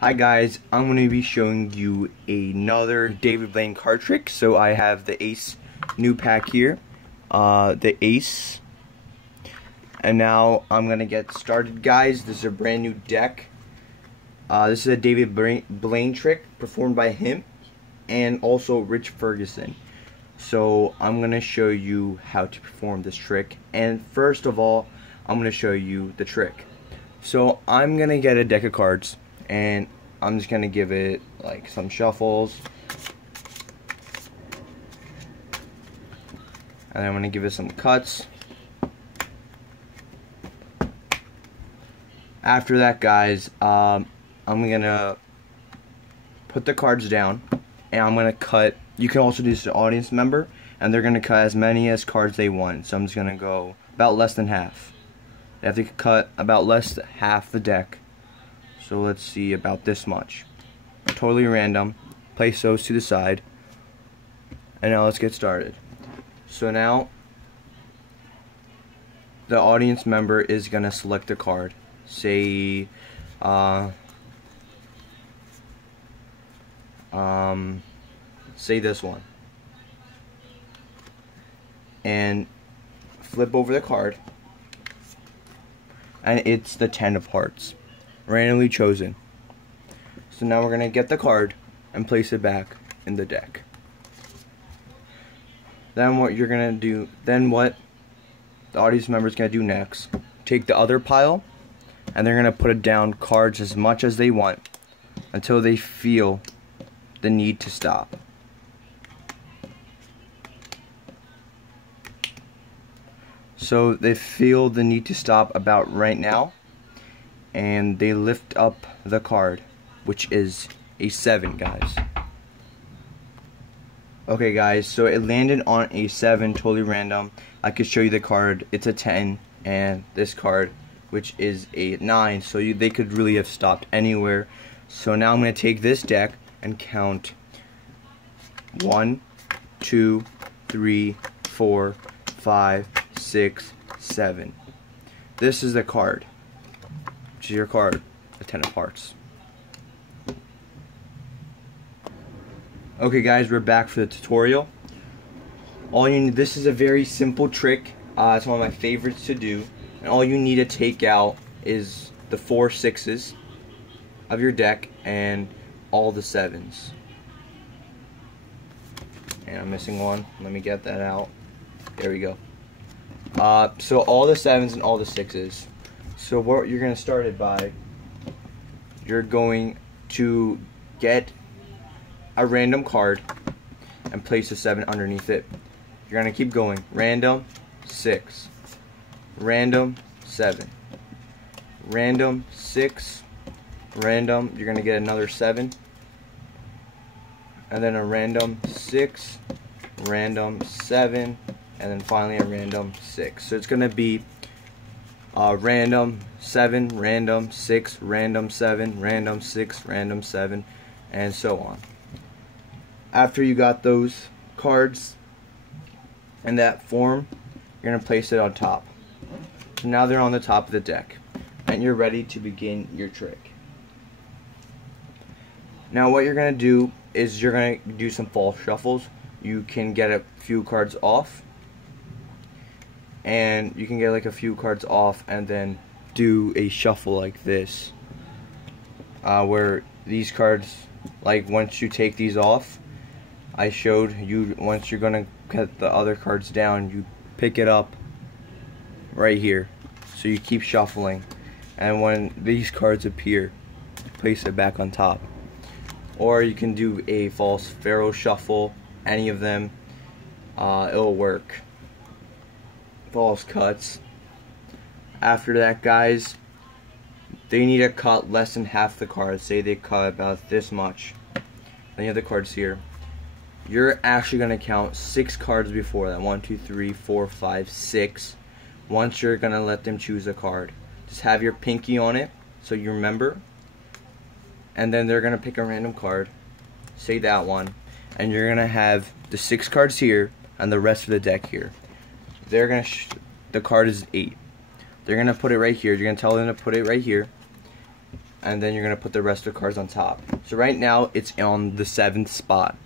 Hi guys, I'm going to be showing you another David Blaine card trick. So I have the Ace new pack here, the Ace, and now I'm going to get started, guys. This is a brand new deck. This is a David Blaine trick performed by him and also Rich Ferguson. So I'm going to show you how to perform this trick, and first of all I'm going to show you the trick. So I'm going to get a deck of cards and I'm just going to give it like some shuffles, and I'm going to give it some cuts. After that, guys, I'm going to put the cards down and I'm going to cut. You can also do this to audience member, and they're going to cut as many as cards they want. So I'm just going to go about less than half. They have to cut about less than half the deck. So let's see, about this much. Totally random. Place those to the side. And now let's get started. So now the audience member is going to select a card. Say say this one. And flip over the card. And it's the 10 of hearts. Randomly chosen. So now we're going to get the card and place it back in the deck. Then what you're going to do, what the audience member is going to do next, take the other pile and they're going to put it down cards as much as they want until they feel the need to stop. So they feel the need to stop about right now, and they lift up the card, which is a 7, guys. Okay, guys, so it landed on a 7, totally random. I could show you the card. It's a 10, and this card, which is a 9, so they could really have stopped anywhere. So now I'm going to take this deck and count 1, 2, 3, 4, 5, 6, 7. This is the card, which is your card, the 10 of hearts. Okay, guys, we're back for the tutorial. This is a very simple trick. It's one of my favorites to do, and all you need to take out is the 4 6s of your deck and all the 7s. And I'm missing one. Let me get that out. There we go. So all the 7s and all the 6s. So what you're going to start it by, you're going to get a random card and place a 7 underneath it. You're going to keep going. Random 6, random 7, random 6, random, you're going to get another 7, and then a random 6, random 7, and then finally a random 6. So it's going to be random 7, random 6, random 7, random 6, random 7, and so on. After you got those cards in that form, you're going to place it on top. So now they're on the top of the deck, and you're ready to begin your trick. Now what you're going to do is you're going to do some false shuffles. You can get a few cards off, and you can get like a few cards off and then do a shuffle like this, where these cards, like once you take these off, I showed you, once you're gonna get the other cards down, you pick it up right here. So you keep shuffling, and when these cards appear, place it back on top. Or you can do a false pharaoh shuffle, any of them, it'll work. False cuts. After that, guys, they need to cut less than half the cards. Say they cut about this much. Then you have the cards here. You're actually going to count 6 cards before that. 1, 2, 3, 4, 5, 6. Once you're going to let them choose a card. Just have your pinky on it so you remember. And then they're going to pick a random card. Say that one. And you're going to have the 6 cards here and the rest of the deck here. They're going to the card is 8. They're going to put it right here. You're going to tell them to put it right here. and then you're going to put the rest of the cards on top. So right now it's on the 7th spot.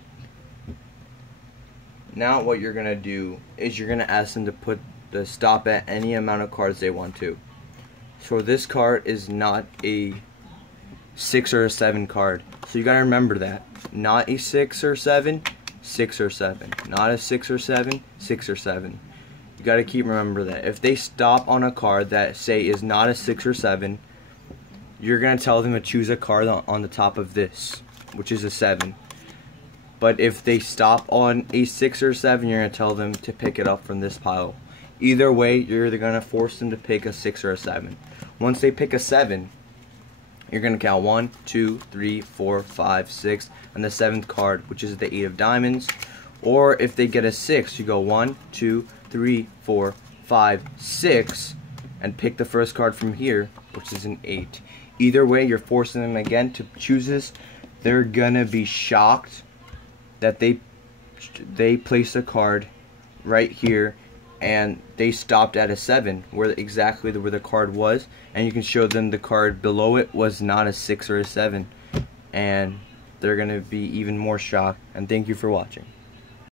Now what you're going to do is you're going to ask them to put the stop at any amount of cards they want to. So this card is not a 6 or a 7 card. So you got to remember that. Not a 6 or 7, 6 or 7. Not a 6 or 7, 6 or 7. You got to keep remember that. If they stop on a card that say is not a 6 or 7, you're going to tell them to choose a card on the top of this, which is a 7. But if they stop on a 6 or 7, you're going to tell them to pick it up from this pile. Either way, you're either going to force them to pick a 6 or a 7. Once they pick a 7, you're going to count 1, 2, 3, 4, 5, 6, and the 7th card, which is the 8 of diamonds. Or if they get a 6, you go 1, 2, 3, 4, 5, 6, and pick the first card from here, which is an 8. Either way, you're forcing them again to choose this. They're going to be shocked that they placed a card right here and they stopped at a 7 where exactly where the card was, and you can show them the card below it was not a 6 or a 7, and they're going to be even more shocked. And thank you for watching.